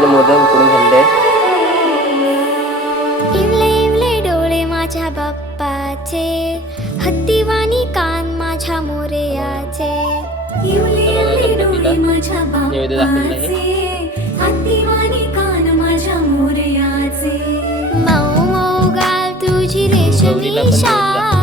आपले मोदक उकडून झाले आहेत. इवले इवले डोळे माझ्या बाप्पाचे, हत्तीवाणी कान माझ्या मोरयाचे. इवले इवले डोळे माझ्या नैवेद्य दाखवलं आहे. बाप्पाचे, हत्तीवाणी कान माझ्या मोरयाचे. मऊ मऊ गाल तुझी रेशमी शाल,